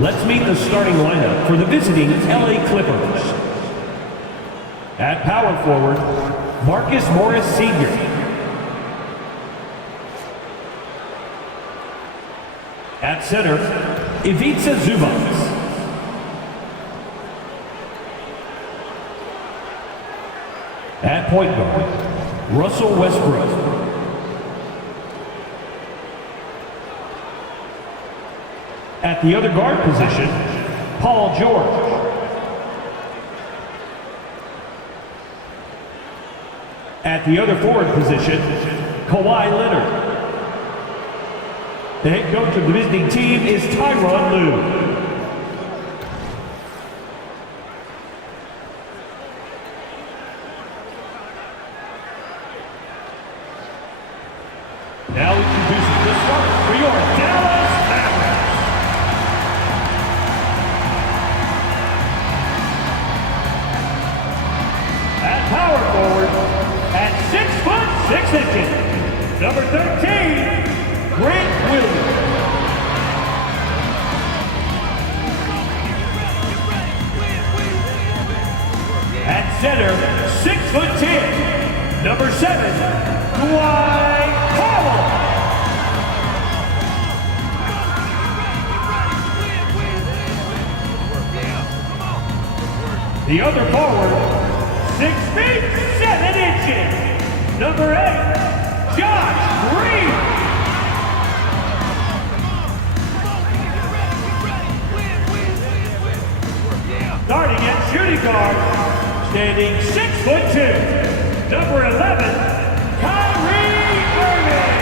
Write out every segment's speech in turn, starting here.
Let's meet the starting lineup for the visiting LA Clippers. At power forward, Marcus Morris Sr. At center, Ivica Zubac. At point guard, Russell Westbrook. At the other guard position, Paul George. At the other forward position, Kawhi Leonard. The head coach of the visiting team is Tyronn Lue. Now introducing the starters for your Dallas Mavericks. At power forward, at 6'6", number 13, Grant Williams. At center, 6'10", number 7, Kawhi Leonard. The other forward, 6 feet 7 inches, number 8, Josh Green. Starting at shooting guard, standing 6'2", number 11, Kyrie Irving.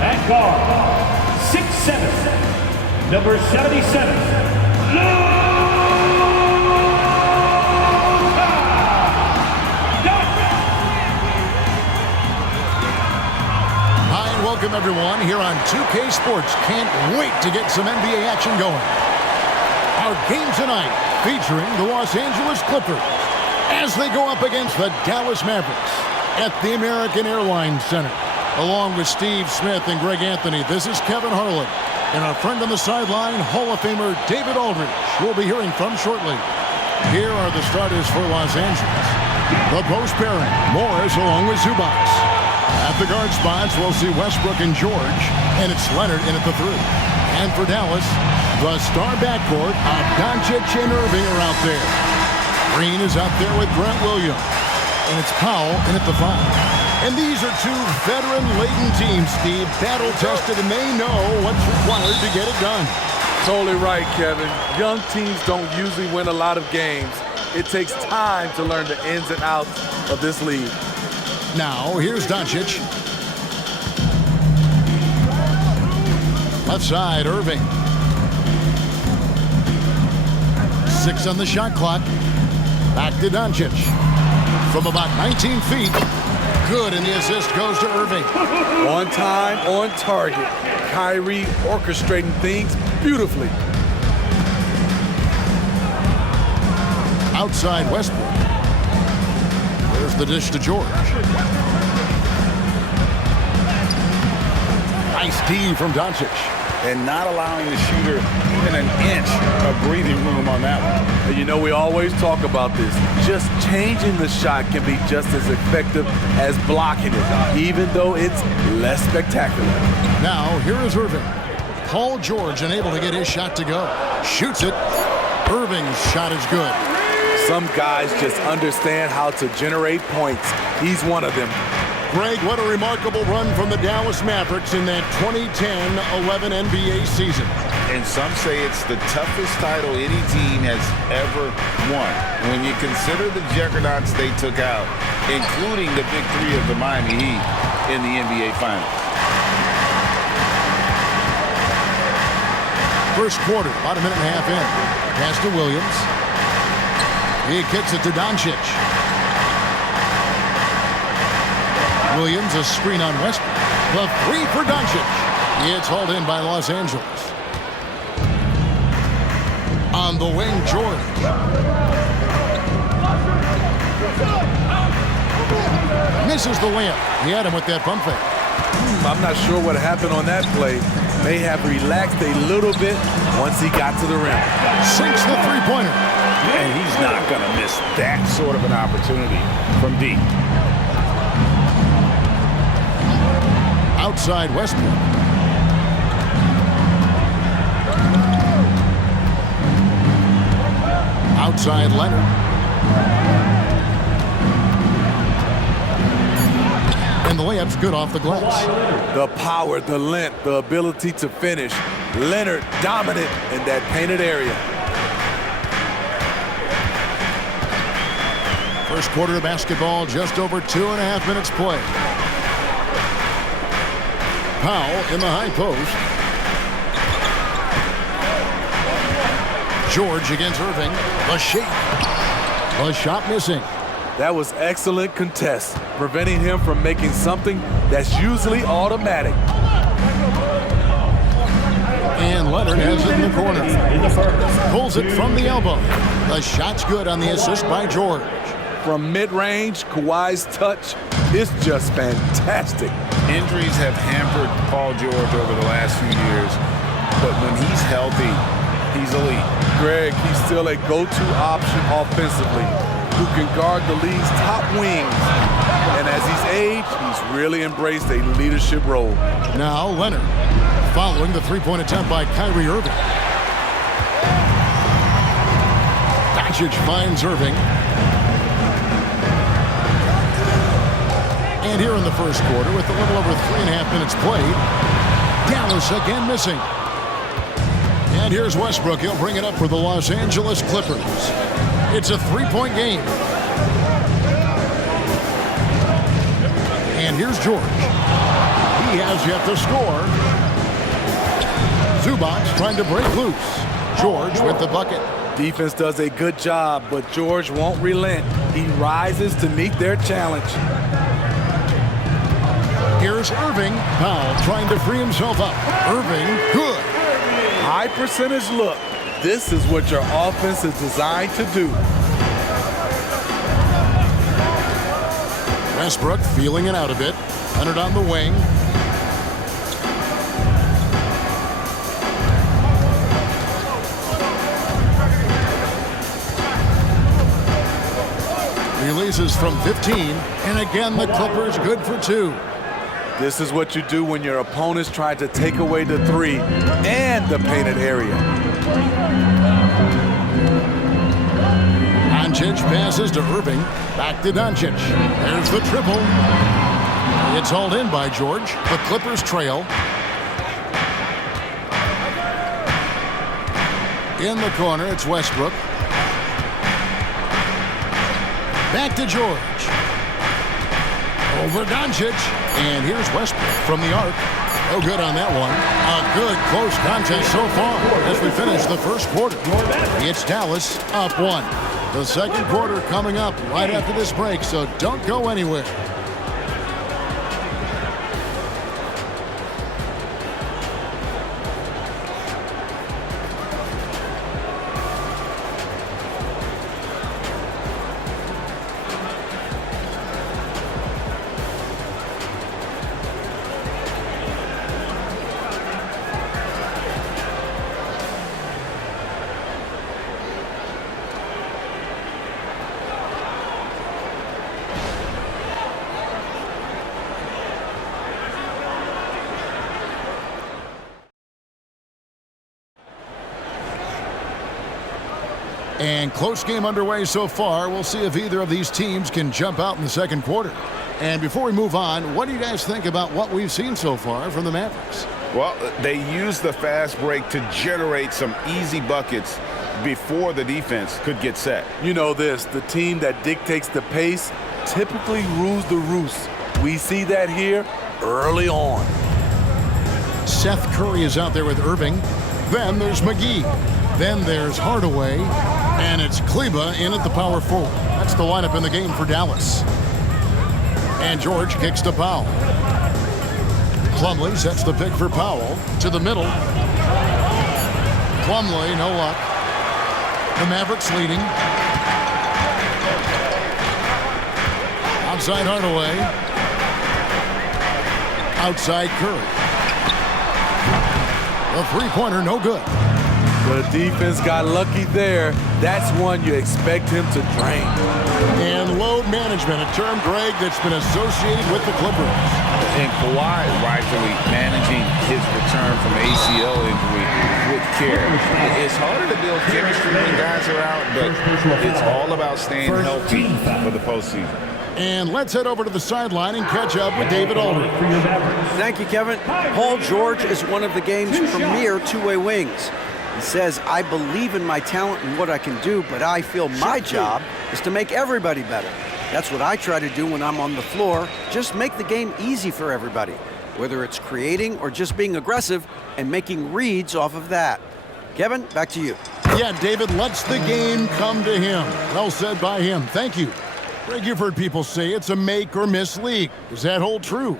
At guard, 6'7", number 77, Luka Doncic. Hi and welcome everyone here on 2K Sports. Can't wait to get some NBA action going. Our game tonight featuring the Los Angeles Clippers as they go up against the Dallas Mavericks at the American Airlines Center. Along with Steve Smith and Greg Anthony, this is Kevin Harlan. And our friend on the sideline, Hall of Famer David Aldridge, we'll be hearing from shortly. Here are the starters for Los Angeles. The post pairing, Morris along with Zubac. At the guard spots, we'll see Westbrook and George, and it's Leonard in at the 3. And for Dallas, the star backcourt of Doncic and Irving are out there. Green is out there with Grant Williams, and it's Powell in at the 5. And these are two veteran-laden teams, Steve, battle-tested, and they know what's required to get it done. Totally right, Kevin. Young teams don't usually win a lot of games. It takes time to learn the ins and outs of this league. Now, here's Doncic. Left side, Irving. 6 on the shot clock. Back to Doncic. From about 19 feet. Good, and the assist goes to Irving. On time, on target. Kyrie orchestrating things beautifully. Outside Westbrook. There's the dish to George. Nice D from Doncic. And not allowing the shooter even an inch of breathing room on that one. And you know, we always talk about this. Just changing the shot can be just as effective as blocking it, even though it's less spectacular. Now, here is Irving. Paul George unable to get his shot to go. Shoots it. Irving's shot is good. Some guys just understand how to generate points. He's one of them. Greg, what a remarkable run from the Dallas Mavericks in that 2010-11 NBA season. And some say it's the toughest title any team has ever won. When you consider the juggernauts they took out, including the big 3 of the Miami Heat in the NBA Finals. First quarter, about a minute and a half in. Pass to Williams. He kicks it to Doncic. Williams, a screen on Westbrook. The 3 for Doncic. It's hauled in by Los Angeles. On the wing, George. Misses the layup. He had him with that pump fake. I'm not sure what happened on that play. May have relaxed a little bit once he got to the rim. Sinks the three-pointer. And he's not going to miss that sort of an opportunity from deep. Outside Westbrook. Outside Leonard. And the layup's good off the glass. The power, the length, the ability to finish. Leonard dominant in that painted area. First quarter of basketball, just over 2.5 minutes play. Powell in the high post. George against Irving. The shake. The shot missing. That was excellent contest, preventing him from making something that's usually automatic. And Leonard has it in the corner. Pulls it from the elbow. The shot's good on the assist by George. From mid-range, Kawhi's touch is just fantastic. Injuries have hampered Paul George over the last few years, but when he's healthy, he's elite. Greg, he's still a go-to option offensively, who can guard the league's top wings. And as he's aged, he's really embraced a leadership role. Now Leonard, following the three-point attempt by Kyrie Irving. Doncic finds Irving. And here in the first quarter, with a little over 3.5 minutes played, Dallas again missing. And here's Westbrook. He'll bring it up for the Los Angeles Clippers. It's a three-point game. And here's George. He has yet to score. Zubac trying to break loose. George with the bucket. Defense does a good job, but George won't relent. He rises to meet their challenge. Here's Irving. Powell trying to free himself up. Irving, good. High percentage look. This is what your offense is designed to do. Westbrook feeling it out a bit. Leonard on the wing. Releases from 15. And again, the Clippers good for 2. This is what you do when your opponents try to take away the three and the painted area. Doncic passes to Irving. Back to Doncic. There's the triple. It's hauled in by George. The Clippers trail. In the corner, it's Westbrook. Back to George. Over Doncic. And here's Westbrook from the arc. No good on that one. A good close contest so far as we finish the first quarter. It's Dallas up 1. The second quarter coming up right after this break, so don't go anywhere. And close game underway so far. We'll see if either of these teams can jump out in the second quarter. And before we move on, what do you guys think about what we've seen so far from the Mavericks? Well, they used the fast break to generate some easy buckets before the defense could get set. You know this, the team that dictates the pace typically rules the roost. We see that here early on. Seth Curry is out there with Irving. Then there's McGee. Then there's Hardaway. And it's Kleba in at the power forward. That's the lineup in the game for Dallas. And George kicks to Powell. Plumlee sets the pick for Powell. To the middle. Plumlee, no luck. The Mavericks leading. Outside Hardaway. Outside Curry. The three-pointer, no good. The defense got lucky there. That's one you expect him to drain. And load management, a term, Greg, that's been associated with the Clippers. And Kawhi rightfully managing his return from ACL injury with care. It's harder to build chemistry when guys are out, but it's all about staying healthy for the postseason. And let's head over to the sideline and catch up with David Aldridge. Thank you, Kevin. Paul George is one of the game's premier two-way wings. He says, I believe in my talent and what I can do, but I feel my job is to make everybody better. That's what I try to do when I'm on the floor. Just make the game easy for everybody, whether it's creating or just being aggressive and making reads off of that. Kevin, back to you. Yeah, David lets the game come to him. Well said by him. Thank you. Greg, you've heard people say it's a make or miss league. Does that hold true?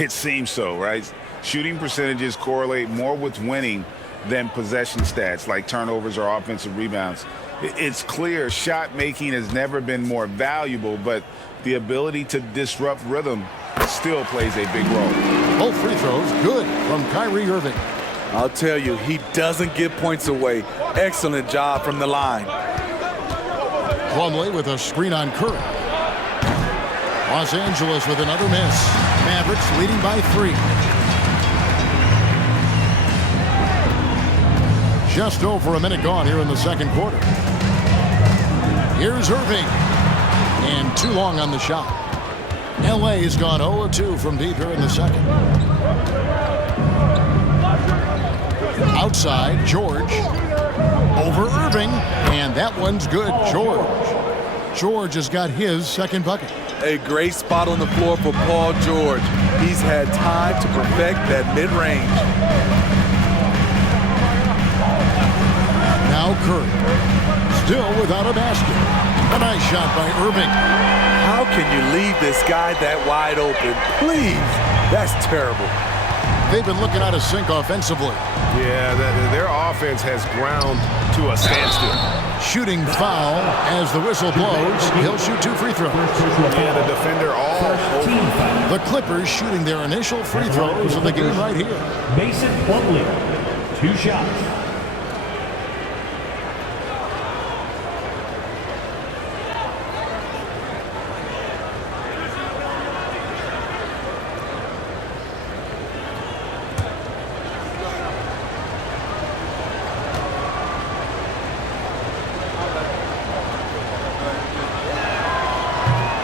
It seems so, right? Shooting percentages correlate more with winning than possession stats like turnovers or offensive rebounds. It's clear shot making has never been more valuable, but the ability to disrupt rhythm still plays a big role. Both free throws good from Kyrie Irving. I'll tell you, he doesn't give points away. Excellent job from the line. Plumlee with a screen on Curry. Los Angeles with another miss. Mavericks leading by 3. Just over a minute gone here in the second quarter. Here's Irving. And too long on the shot. LA has gone 0-2 from deep here in the second. Outside, George. Over Irving. And that one's good, George. George has got his second bucket. A great spot on the floor for Paul George. He's had time to perfect that mid-range. Now Curry, still without a basket. A nice shot by Irving. How can you leave this guy that wide open? Please, that's terrible. They've been looking out of sync offensively. Yeah, their offense has ground to a standstill. Shooting foul as the whistle blows. He'll shoot 2 free throws. And the defender all over. The Clippers shooting their initial free throws of the game right here. Mason Plumlee, 2 shots.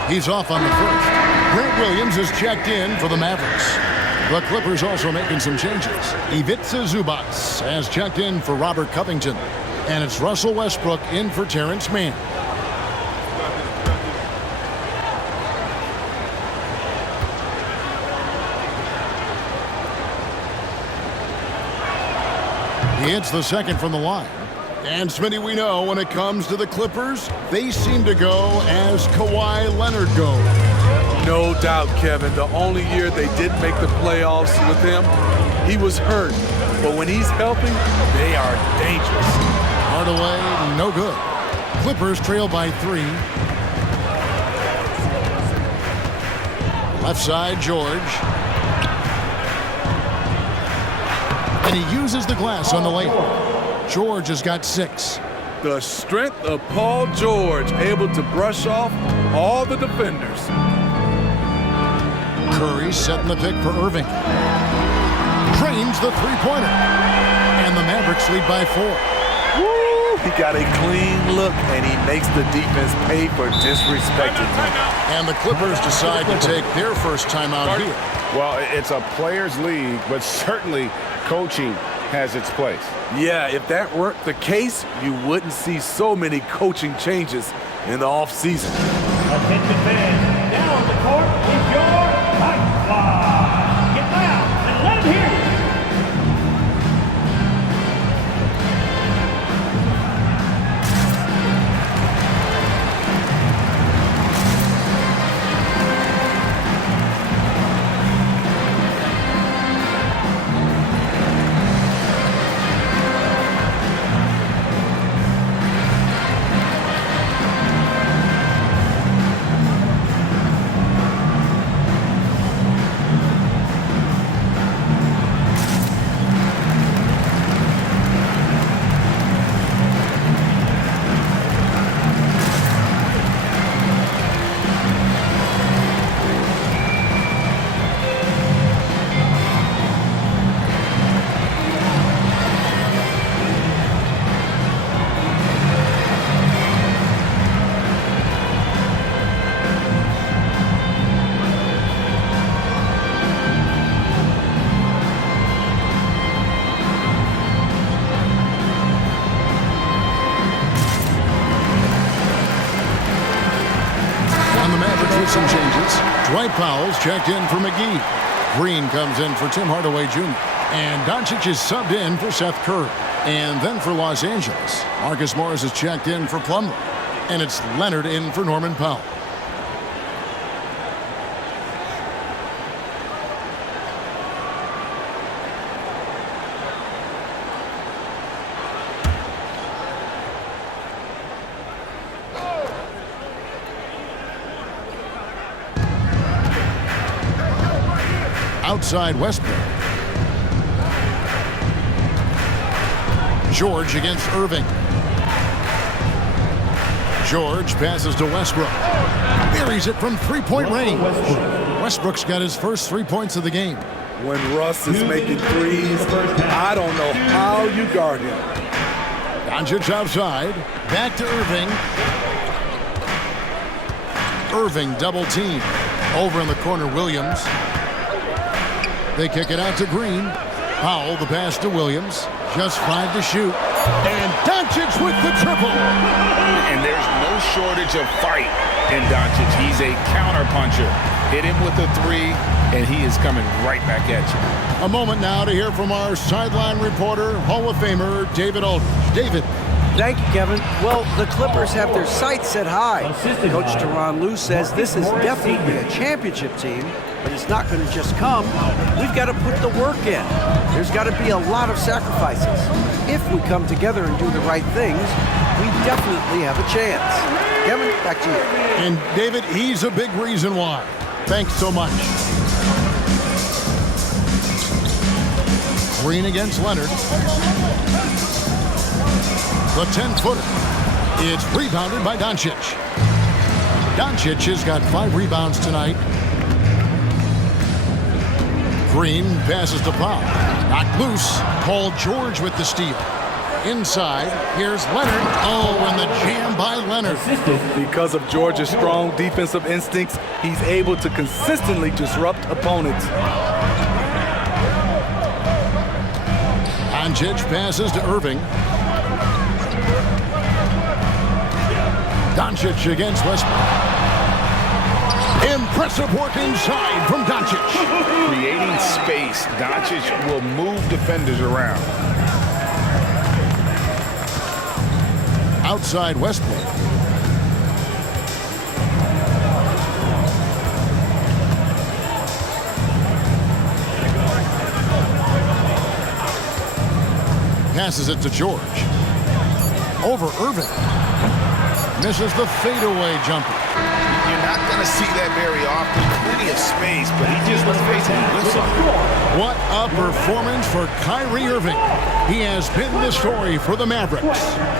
He's off on the first. Grant Williams is checked in for the Mavericks. The Clippers also making some changes. Ivica Zubac has checked in for Robert Covington. And it's Russell Westbrook in for Terrence Mann. He hits the second from the line. And Smitty, we know when it comes to the Clippers, they seem to go as Kawhi Leonard goes. No doubt, Kevin. The only year they didn't make the playoffs with him, he was hurt. But when he's healthy, they are dangerous. Hardaway, no good. Clippers trail by 3. Left side, George. And he uses the glass on the layup. George has got 6. The strength of Paul George, able to brush off all the defenders. Curry setting the pick for Irving. Drains the three-pointer. And the Mavericks lead by 4. Woo! He got a clean look, and he makes the defense pay for disrespecting him. And the Clippers decide to take their first timeout here. Well, it's a players' league, but certainly coaching has its place. Yeah, if that weren't the case, you wouldn't see so many coaching changes in the offseason. Attention fans, now on the court is your Pipeline. Get loud and let him hear you. Dwight Powell's checked in for McGee. Green comes in for Tim Hardaway Jr. And Doncic is subbed in for Seth Curry. And then for Los Angeles, Marcus Morris is checked in for Plumlee. And it's Leonard in for Norman Powell. Outside Westbrook. George against Irving. George passes to Westbrook. Buries it from three-point range. Westbrook's got his first 3 points of the game. When Russ is making threes, I don't know how you guard him. Doncic outside. Back to Irving. Irving double team. Over in the corner, Williams. They kick it out to Green. Powell, the pass to Williams. Just 5 to shoot. And Doncic with the triple. And there's no shortage of fight in Doncic. He's a counterpuncher. Hit him with a 3, and he is coming right back at you. A moment now to hear from our sideline reporter, Hall of Famer David Aldridge. David. Thank you, Kevin. Well, the Clippers have their sights set high. Coach Tyronn Lue says this is definitely a championship team, but it's not going to just come. We've got to put the work in. There's got to be a lot of sacrifices. If we come together and do the right things, we definitely have a chance. Kevin, back to you. And David, he's a big reason why. Thanks so much. Green against Leonard. The 10-footer. It's rebounded by Doncic. Doncic has got 5 rebounds tonight. Green passes to Powell. Knocked loose. Paul George with the steal. Inside, here's Leonard. Oh, and the jam by Leonard. Because of George's strong defensive instincts, he's able to consistently disrupt opponents. Doncic passes to Irving. Doncic against Westbrook. Impressive work inside from Doncic. Creating space, Doncic will move defenders around. Outside Westbrook. Passes it to George. Over Irving. Misses the fadeaway jumper. You're not going to see that very often. Plenty of space, but he just, let's face it, he whiffs on it. What a performance for Kyrie Irving. He has been the story for the Mavericks.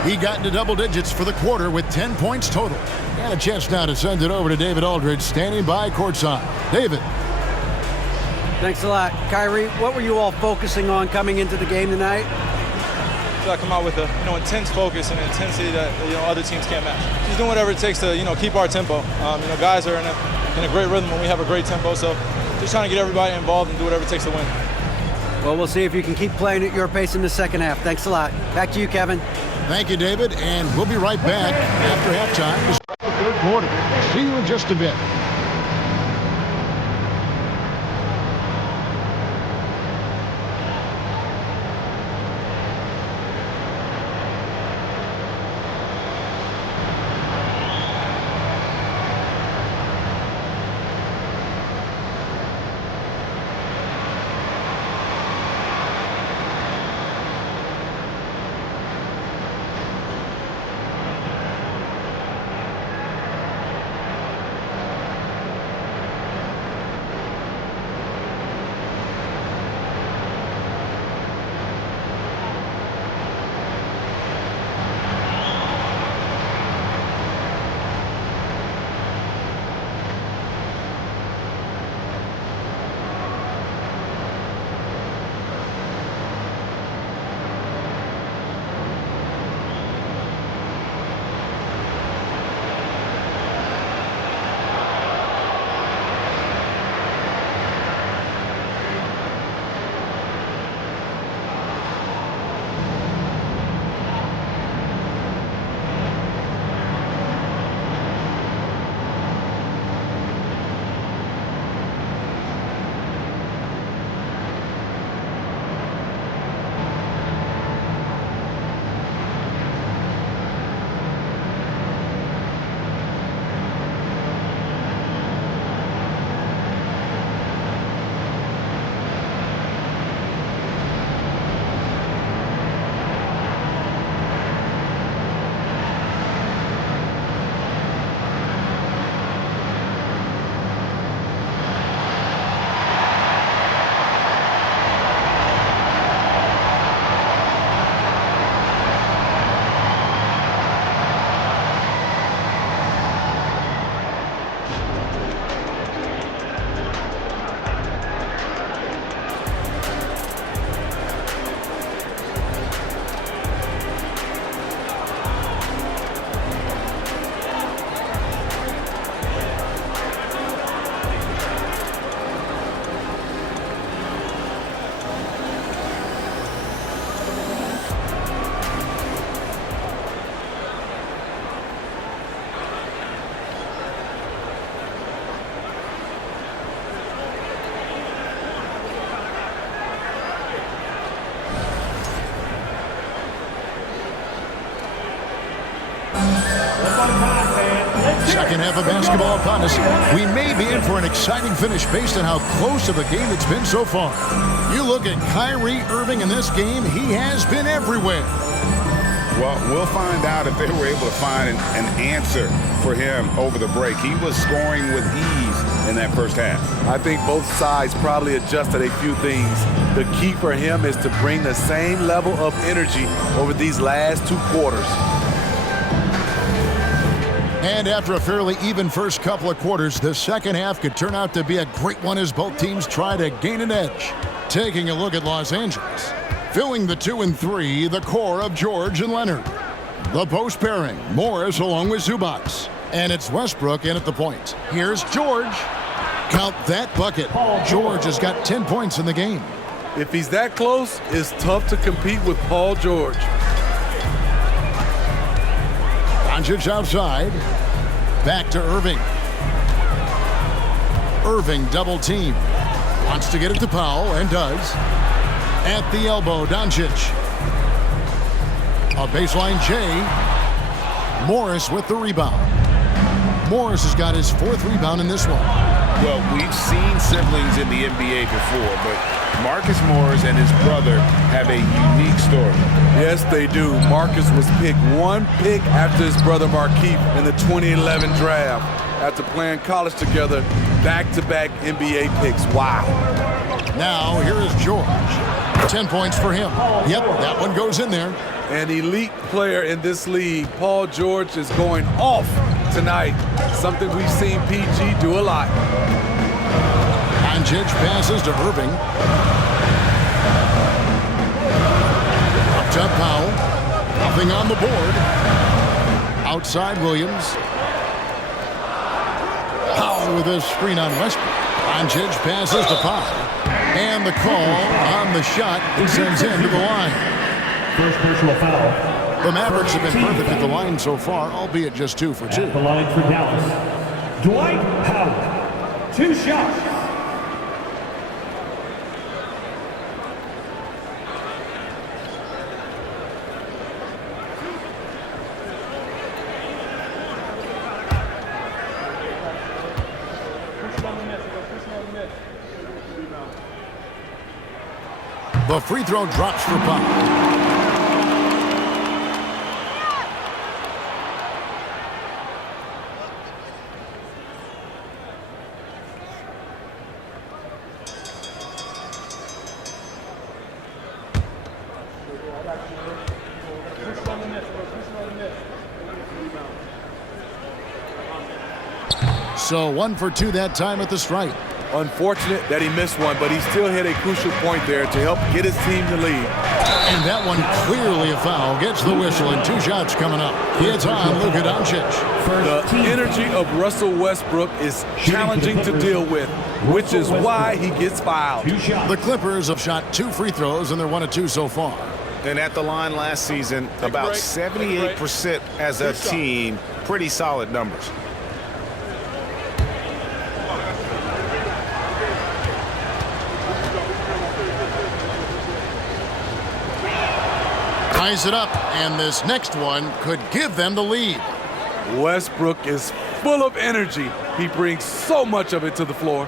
He got into double digits for the quarter with 10 points total. And a chance now to send it over to David Aldridge, standing by courtside. David. Thanks a lot. Kyrie, what were you all focusing on coming into the game tonight? I come out with a intense focus and intensity that other teams can't match. Just doing whatever it takes to keep our tempo. Guys are in a great rhythm when we have a great tempo. So just trying to get everybody involved and do whatever it takes to win. Well, we'll see if you can keep playing at your pace in the second half. Thanks a lot. Back to you, Kevin. Thank you, David, and we'll be right back after halftime to start the third quarter. See you in just a bit. Second half of basketball upon us. We may be in for an exciting finish based on how close of a game it's been so far. You look at Kyrie Irving in this game, he has been everywhere. Well, we'll find out if they were able to find an answer for him over the break. He was scoring with ease in that first half. I think both sides probably adjusted a few things. The key for him is to bring the same level of energy over these last 2 quarters. And after a fairly even first couple of quarters, the second half could turn out to be a great one as both teams try to gain an edge. Taking a look at Los Angeles. Filling the 2 and 3, the core of George and Leonard. The post pairing, Morris along with Zubac. And it's Westbrook in at the point. Here's George. Count that bucket. George has got 10 points in the game. If he's that close, it's tough to compete with Paul George. Doncic outside. Back to Irving. Irving double team. Wants to get it to Powell and does. At the elbow, Doncic. A baseline J. Morris with the rebound. Morris has got his 4th rebound in this one. Well, we've seen siblings in the NBA before, but Marcus Morris and his brother have a unique story. Yes, they do. Marcus was picked 1 pick after his brother Markieff in the 2011 draft. After playing college together, back-to-back NBA picks. Wow. Now, here is George. 10 points for him. Yep, that one goes in there. An elite player in this league. Paul George is going off tonight. Something we've seen PG do a lot. Doncic passes to Irving. Up top Powell. Nothing on the board. Outside Williams. Powell with a screen on Westbrook. Doncic passes to Powell. And the call on the shot that sends him to the line. First personal foul. The Mavericks have been perfect at the line so far, albeit just 2 for 2. At the line for Dallas, Dwight Howard. 2 shots. The free throw drops for Powell. So 1 for 2 that time at the stripe. Unfortunate that he missed one, but he still hit a crucial point there to help get his team the lead. And that one clearly a foul. Gets the whistle and 2 shots coming up. It's on Luka Doncic. The energy of Russell Westbrook is challenging to deal with, which is why he gets fouled. The Clippers have shot 2 free throws, and they're 1 of 2 so far. And at the line last season, about 78% as a team. Pretty solid numbers. Ties it up, and this next one could give them the lead. Westbrook is full of energy. He brings so much of it to the floor.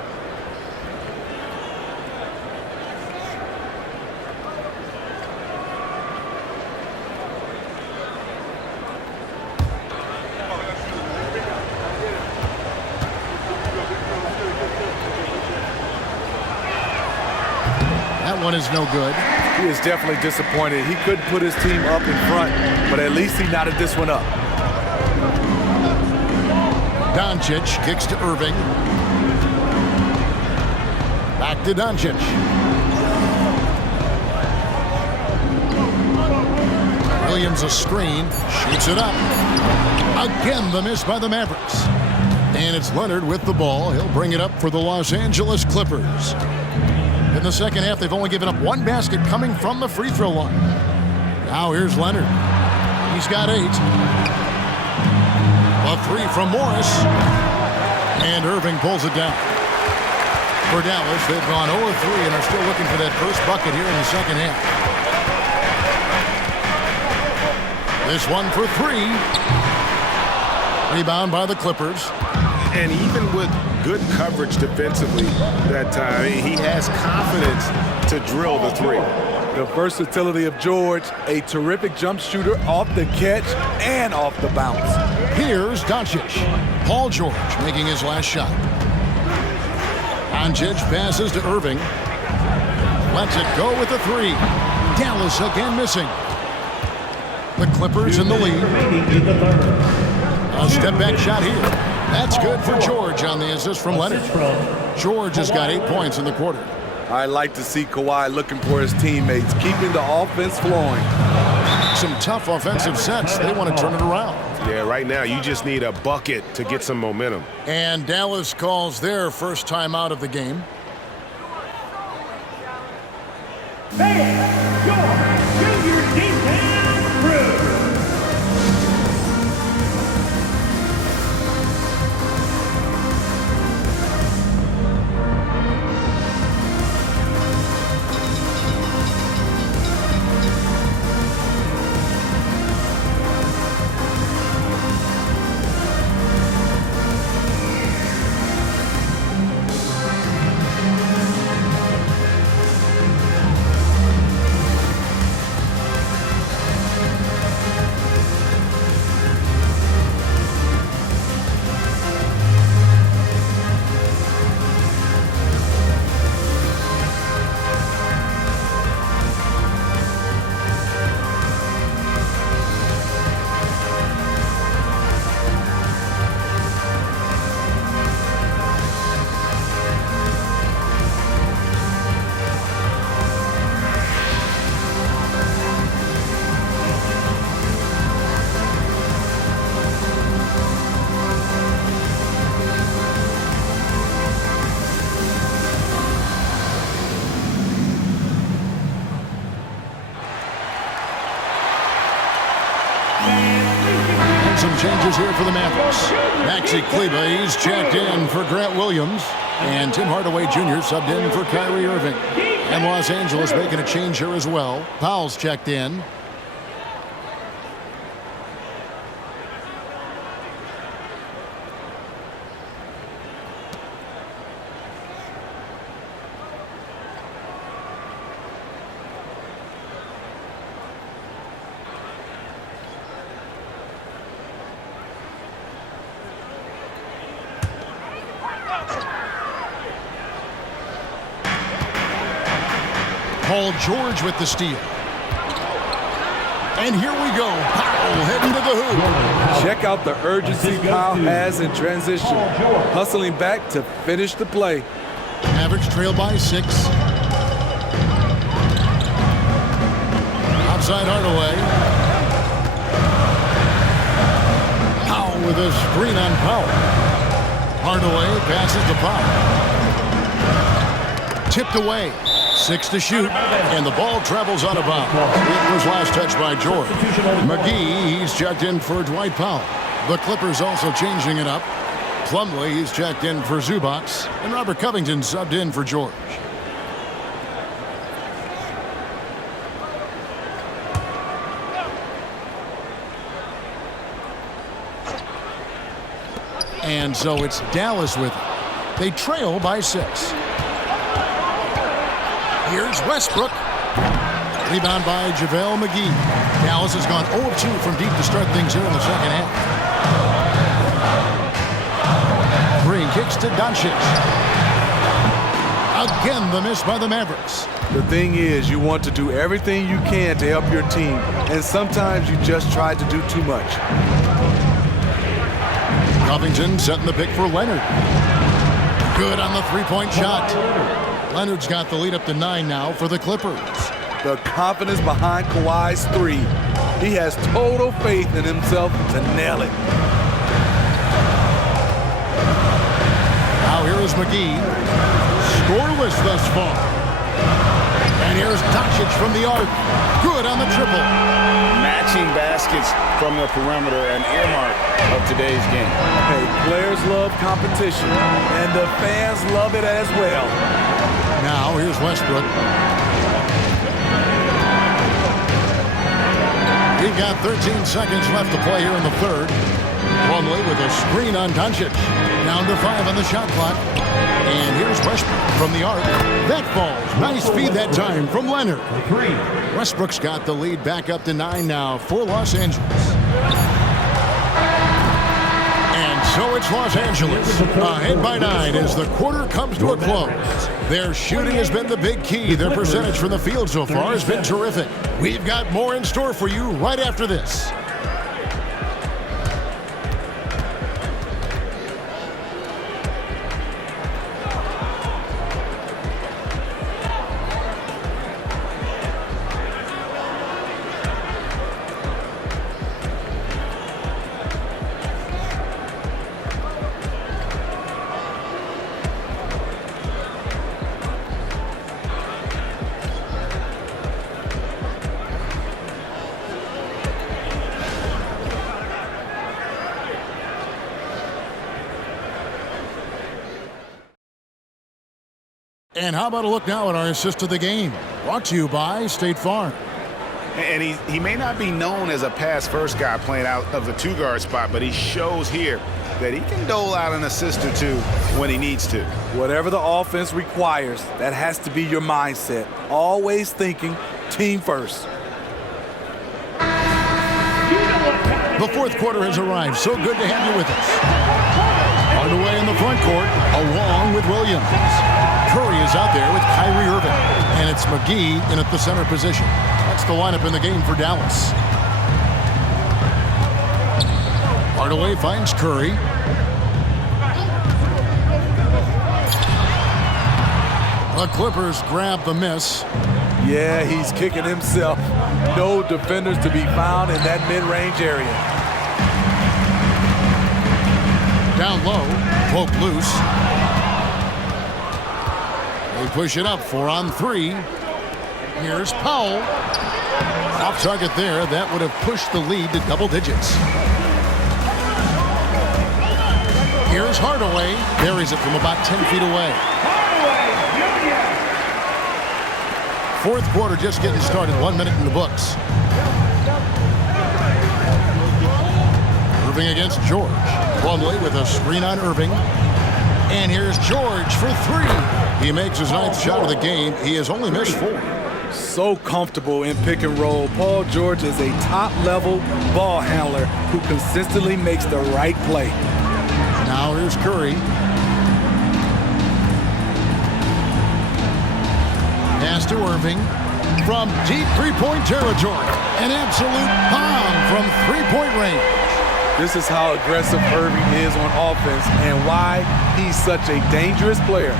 That one is no good. He is definitely disappointed. He couldn't put his team up in front, but at least he knotted this one up. Doncic kicks to Irving. Back to Doncic. Williams a screen, shoots it up. Again, the miss by the Mavericks. And it's Leonard with the ball. He'll bring it up for the Los Angeles Clippers. In the second half, they've only given up 1 basket coming from the free throw line. Now here's Leonard. He's got 8. A 3 from Morris. And Irving pulls it down. For Dallas, they've gone 0-3 and are still looking for that first bucket here in the second half. This one for 3. Rebound by the Clippers. And even with good coverage defensively that time, he has confidence to drill the three. The versatility of George, a terrific jump shooter off the catch and off the bounce. Here's Doncic. Paul George making his last shot. Doncic passes to Irving. Lets it go with the three. Dallas again missing. The Clippers in the lead. A step-back shot here. That's good for George on the assist from Leonard. George has got 8 points in the quarter. I like to see Kawhi looking for his teammates, keeping the offense flowing. Some tough offensive sets. They want to turn it around. Yeah, right now you just need a bucket to get some momentum. And Dallas calls their first time out of the game. Hey, your junior D-Town crew. Some changes here for the Mavericks. Maxi Kleba, he's checked in for Grant Williams. And Tim Hardaway Jr. subbed in for Kyrie Irving. And Los Angeles making a change here as well. Powell's checked in. Paul George with the steal. And here we go. Powell heading to the hoop. Check out the urgency Powell has in transition. Hustling back to finish the play. Mavericks trail by 6. Outside Hardaway. Powell with a screen on Powell. Hardaway passes to Powell. Tipped away. 6 to shoot, and the ball travels out of bounds. It was last touched by George. McGee, he's checked in for Dwight Powell. The Clippers also changing it up. Plumlee, he's checked in for Zubac, and Robert Covington subbed in for George. And so it's Dallas with it. They trail by 6. Here's Westbrook. Rebound by JaVale McGee. Dallas has gone 0 of 2 from deep to start things here in the second half. Green kicks to Doncic. Again, the miss by the Mavericks. The thing is, you want to do everything you can to help your team, and sometimes you just try to do too much. Covington setting the pick for Leonard. Good on the three-point shot. Leonard's got the lead up to 9 now for the Clippers. The confidence behind Kawhi's three. He has total faith in himself to nail it. Now here is McGee. Scoreless thus far. And here's Doncic from the arc. Good on the triple. Matching baskets from the perimeter, an earmark of today's game. Hey, players love competition, and the fans love it as well. Now here's Westbrook. We've got 13 seconds left to play here in the third. Plumlee with a screen on Doncic. Down to 5 on the shot clock. And here's Westbrook from the arc. That falls. Nice feed that time from Leonard. Westbrook's got the lead back up to 9 now for Los Angeles. And so it's Los Angeles ahead by 9 as the quarter comes to a close. Their shooting has been the big key. Their percentage from the field so far has been terrific. We've got more in store for you right after this. And how about a look now at our assist of the game? Brought to you by State Farm. And he may not be known as a pass-first guy playing out of the two-guard spot, but he shows here that he can dole out an assist or two when he needs to. Whatever the offense requires, that has to be your mindset. Always thinking team first. The fourth quarter has arrived. So good to have you with us. Underway in the front court, along with Williams. Curry is out there with Kyrie Irving. And it's McGee in at the center position. That's the lineup in the game for Dallas. Hardaway finds Curry. The Clippers grab the miss. Yeah, he's kicking himself. No defenders to be found in that mid-range area. Down low, poke loose. They push it up 4 on 3. Here's Powell. Off target there. That would have pushed the lead to double digits. Here's Hardaway. Buries it from about 10 feet away. Fourth quarter just getting started. 1 minute in the books. Irving against George. Plumlee with a screen on Irving. And here's George for 3. He makes his 9th shot of the game. He has only missed 4. So comfortable in pick and roll. Paul George is a top-level ball handler who consistently makes the right play. Now here's Curry. Pass to Irving from deep three-point territory. An absolute bomb from three-point range. This is how aggressive Irving is on offense and why he's such a dangerous player.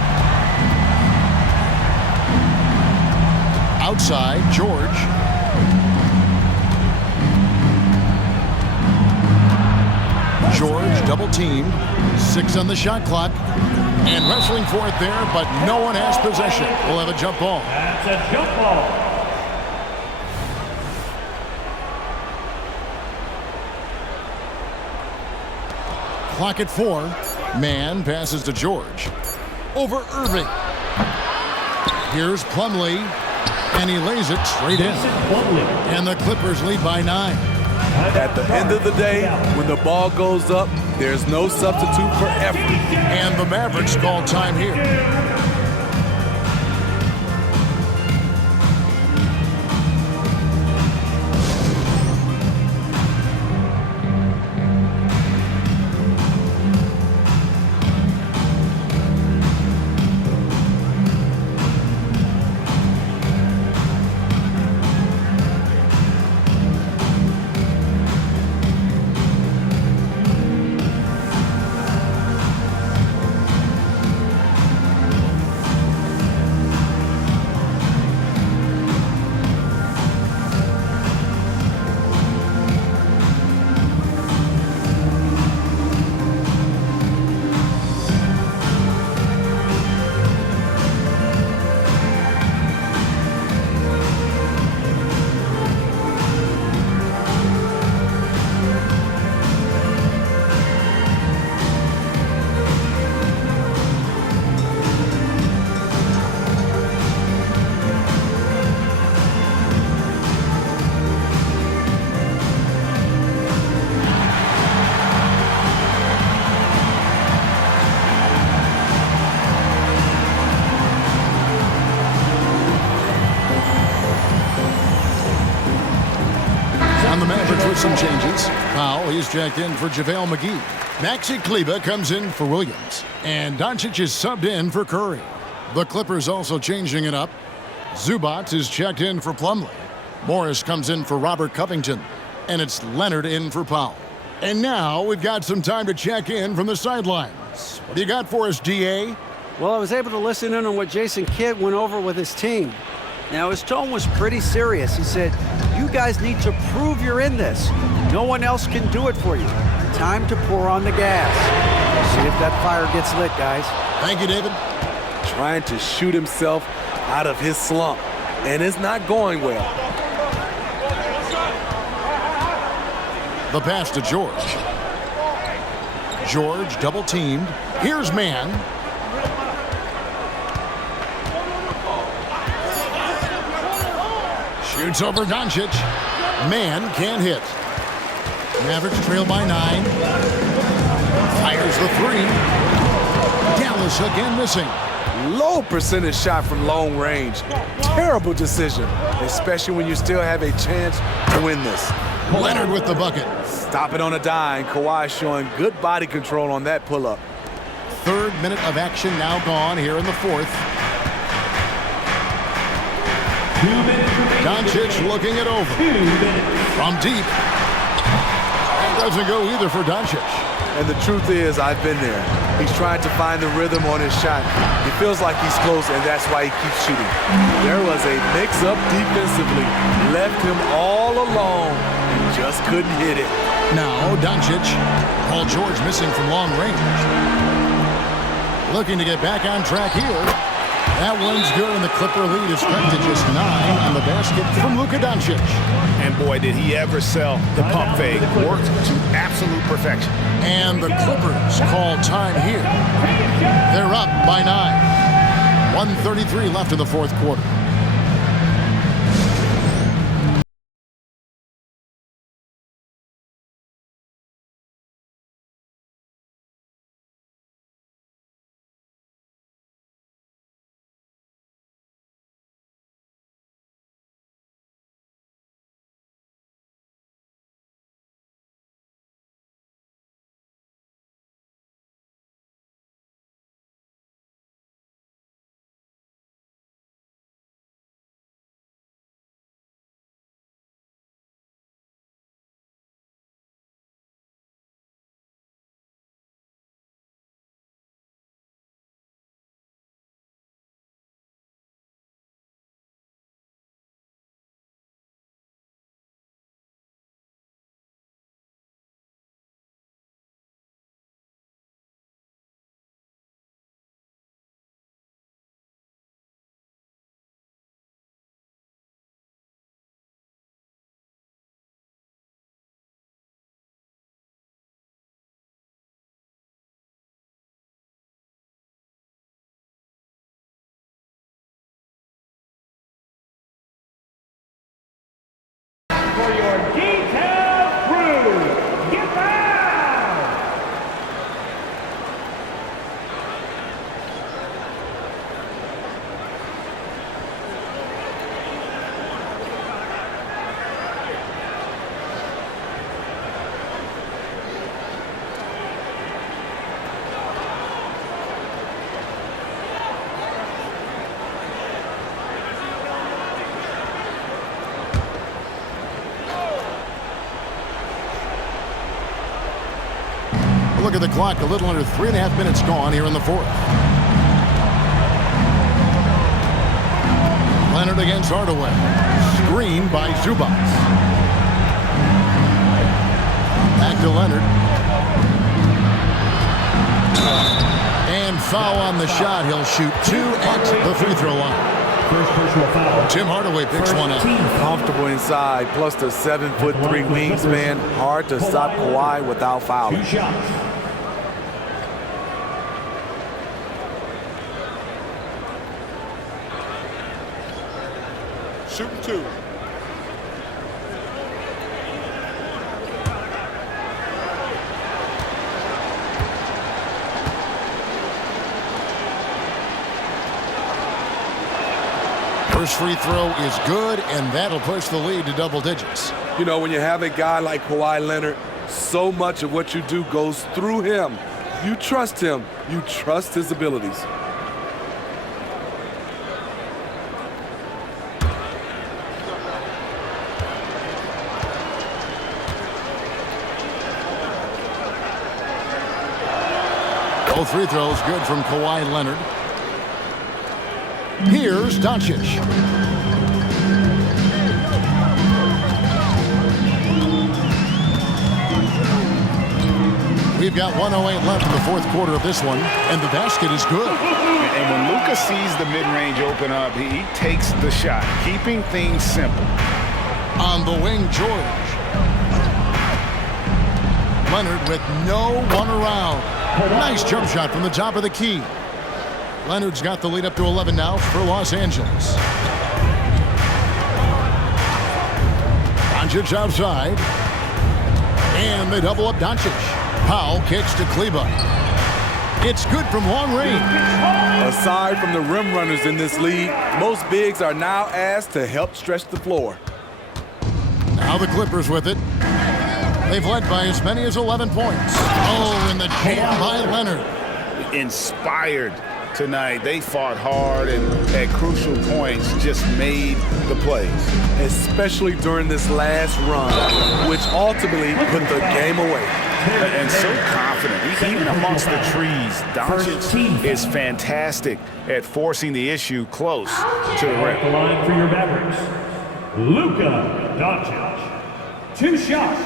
Outside, George. George double teamed. 6 on the shot clock. And wrestling for it there, but no one has possession. We'll have a jump ball. That's a jump ball. Clock at 4. Man passes to George. Over Irving. Here's Plumlee. And he lays it straight in. And the Clippers lead by 9. At the end of the day, when the ball goes up, there's no substitute for effort. And the Mavericks call time here. Some changes. Powell, he's checked in for JaVale McGee. Maxi Kleber comes in for Williams. And Doncic is subbed in for Curry. The Clippers also changing it up. Zubac is checked in for Plumlee. Morris comes in for Robert Covington. And it's Leonard in for Powell. And now we've got some time to check in from the sidelines. What do you got for us, DA? Well, I was able to listen in on what Jason Kidd went over with his team. Now, his tone was pretty serious. He said, you guys need to prove you're in this. No one else can do it for you. Time to pour on the gas. See if that fire gets lit, guys. Thank you, David. Trying to shoot himself out of his slump, and it's not going well. The pass to George. George double teamed. Here's Mann. Shoots over Doncic. Mann can't hit. Mavericks trail by 9. Fires the 3. Dallas again missing. Low percentage shot from long range. Terrible decision, especially when you still have a chance to win this. Leonard with the bucket. Stop it on a dime. Kawhi showing good body control on that pull-up. 3rd minute of action now gone here in the 4th. 2 minutes remaining. Doncic looking it over. 2 minutes. From deep. That doesn't go either for Doncic. And the truth is, I've been there. He's trying to find the rhythm on his shot. He feels like he's close, and that's why he keeps shooting. There was a mix-up defensively. Left him all alone. He just couldn't hit it. Now Doncic. Paul George missing from long range. Looking to get back on track here. That one's good, and the Clipper lead is cut to just 9 on the basket from Luka Doncic. And boy, did he ever sell the pump fake. Worked to absolute perfection. And the Clippers call time here. They're up by 9. 1:33 left in the 4th quarter. For your detailed crew, get down! Look at the clock, a little under 3.5 minutes gone here in the 4th. Leonard against Hardaway. Screen by Zubac. Back to Leonard. And foul on the shot. He'll shoot 2 at the free throw line. First personal foul. Tim Hardaway picks one up. Comfortable inside, plus the 7'3" wingspan. Hard to stop Kawhi without fouling. 2 shots. Shooting 2. First free throw is good, and that'll push the lead to double digits. You know, when you have a guy like Kawhi Leonard, so much of what you do goes through him. You trust him. You trust his abilities. Both free throws good from Kawhi Leonard. Here's Doncic. We've got 1:08 left in the fourth quarter of this one, and the basket is good. And when Luka sees the mid-range open up, he takes the shot, keeping things simple. On the wing, George. Leonard with no one around. Nice jump shot from the top of the key. Leonard's got the lead up to 11 now for Los Angeles. Doncic outside. And they double up Doncic. Powell kicks to Kleba. It's good from long range. Aside from the rim runners in this league, most bigs are now asked to help stretch the floor. Now the Clippers with it. They've led by as many as 11 points. Oh, and the jam by Leonard. Inspired tonight. They fought hard and at crucial points just made the plays. Especially during this last run, which ultimately put the game away. And so confident. Even amongst the trees, Doncic is fantastic at forcing the issue close to the rim. The line for your Mavericks, Luka Doncic. 2 shots.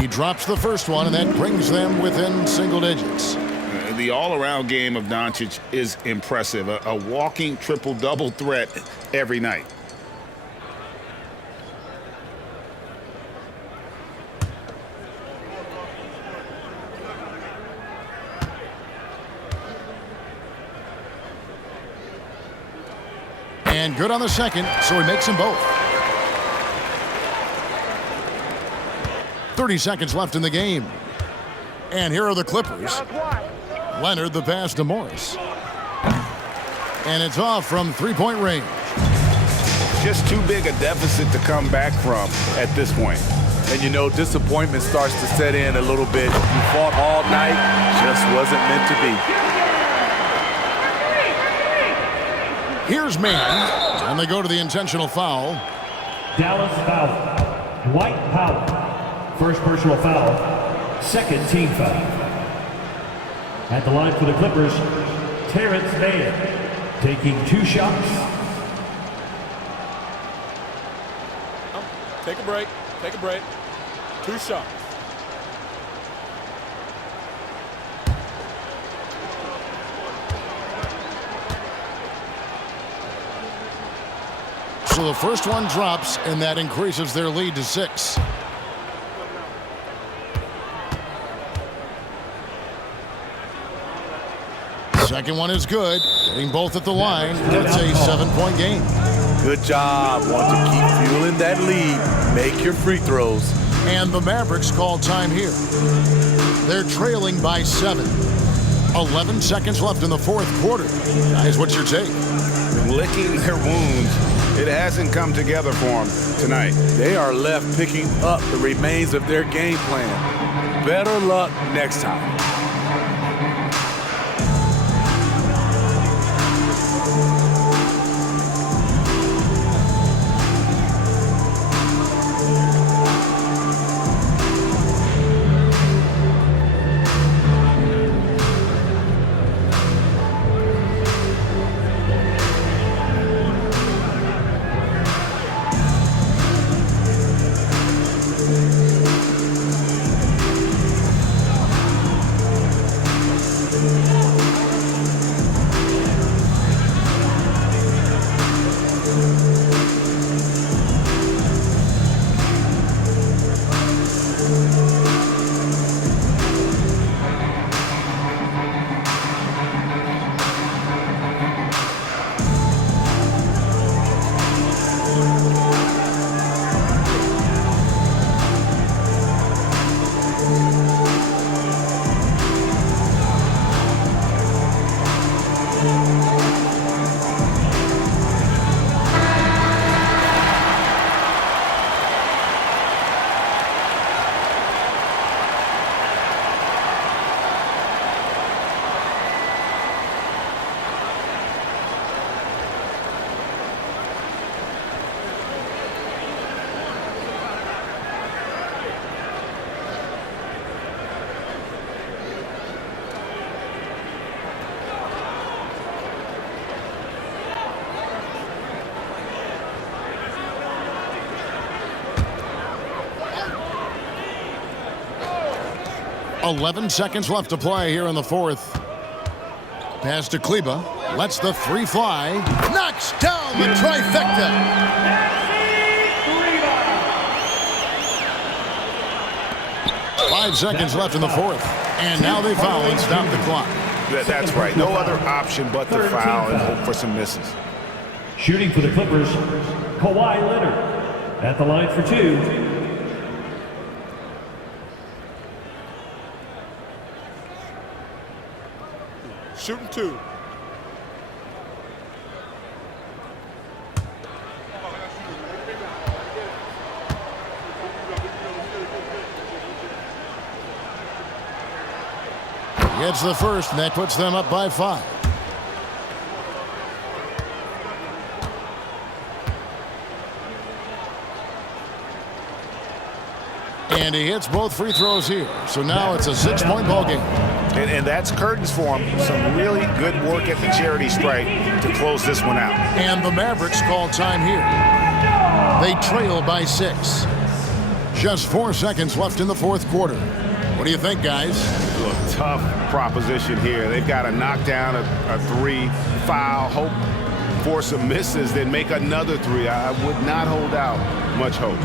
He drops the first one, and that brings them within single digits. The all-around game of Doncic is impressive. A walking triple-double threat every night. And good on the second, so he makes them both. 30 seconds left in the game. And here are the Clippers. Leonard the pass to Morris. And it's off from three-point range. Just too big a deficit to come back from at this point. And you know, disappointment starts to set in a little bit. You fought all night, just wasn't meant to be. Here's man, and they go to the intentional foul. Dallas foul. Dwight Powell. First personal foul. Second team foul. At the line for the Clippers, Terrence Mann taking 2 shots. Take a break. Take a break. 2 shots. So the first one drops, and that increases their lead to 6. Second one is good. Getting both at the line. It's a 7-point game. Good job. Want to keep fueling that lead. Make your free throws. And the Mavericks call time here. They're trailing by 7. 11 seconds left in the fourth quarter. Guys, what's your take? Licking their wounds. It hasn't come together for them tonight. They are left picking up the remains of their game plan. Better luck next time. 11 seconds left to play here in the fourth. Pass to Kleba. Lets the three fly. Knocks down the trifecta. 5 seconds left in the fourth. And now they foul and stop the clock. That's right. No other option but to foul and hope for some misses. Shooting for the Clippers, Kawhi Leonard. At the line for two. Shooting two. Gets the first, and that puts them up by 5. And he hits both free throws here. So now it's a 6-point ball game. And that's curtains for him. Some really good work at the charity stripe to close this one out. And the Mavericks call time here. They trail by 6. Just 4 seconds left in the fourth quarter. What do you think, guys? Look, tough proposition here. They've got to knock down a three, foul, hope for some misses, then make another three. I would not hold out much hope.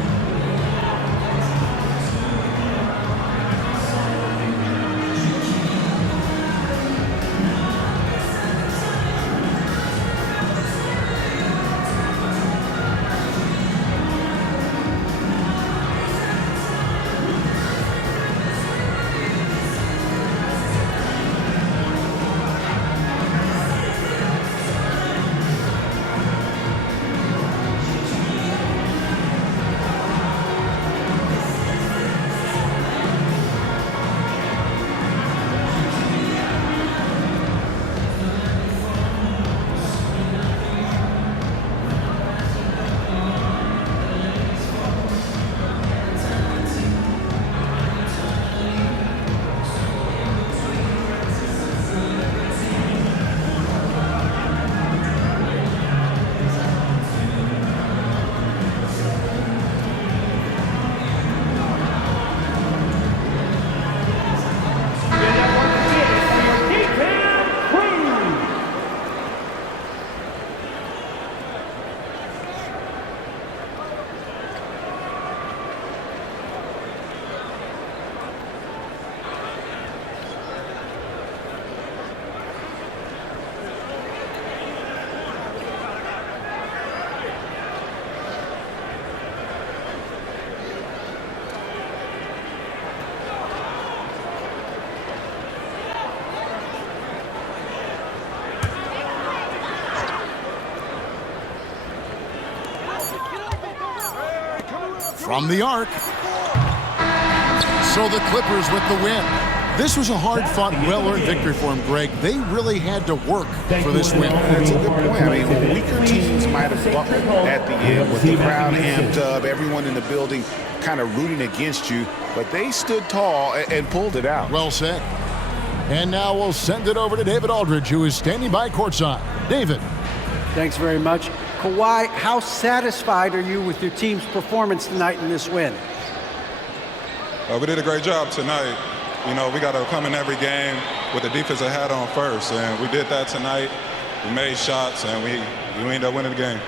From the arc. So the Clippers with the win. This was a hard-fought, well-earned victory for them, Greg. They really had to work for this win. That's a good point. I mean, weaker teams might have buckled at the end with the crowd amped up, everyone in the building kind of rooting against you, but they stood tall and pulled it out. Well said. And now we'll send it over to David Aldridge, who is standing by courtside. David. Thanks very much. Kawhi, how satisfied are you with your team's performance tonight in this win? We did a great job tonight. You know, we got to come in every game with the defensive hat on first, and we did that tonight. We made shots, and we ended up winning the game.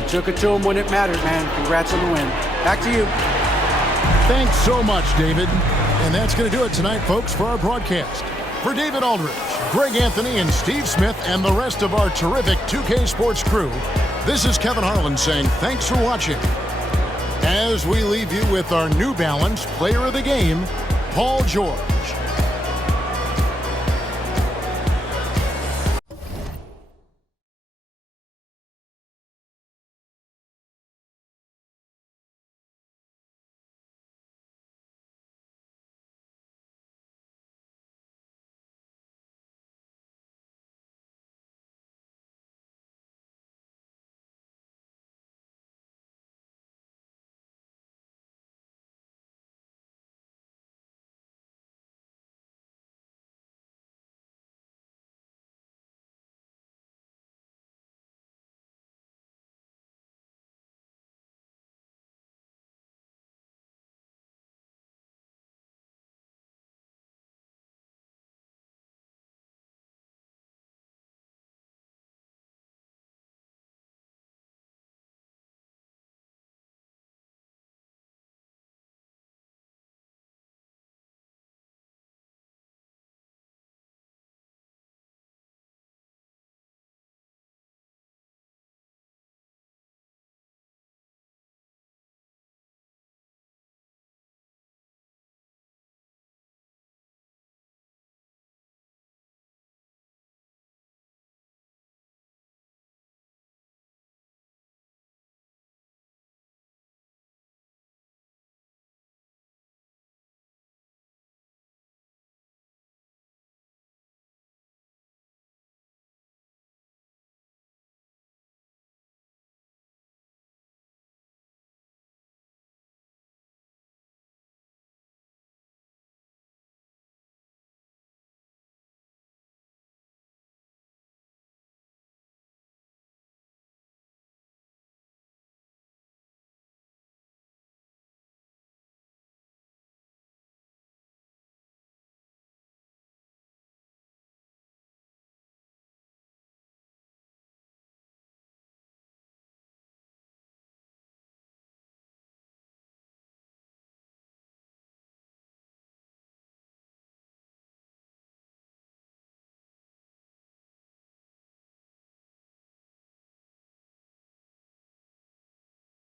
You took it to them when it mattered, man. Congrats on the win. Back to you. Thanks so much, David. And that's going to do it tonight, folks, for our broadcast. For David Aldridge, Greg Anthony, and Steve Smith, and the rest of our terrific 2K Sports crew, this is Kevin Harlan saying thanks for watching. As we leave you with our New Balance Player of the Game, Paul George.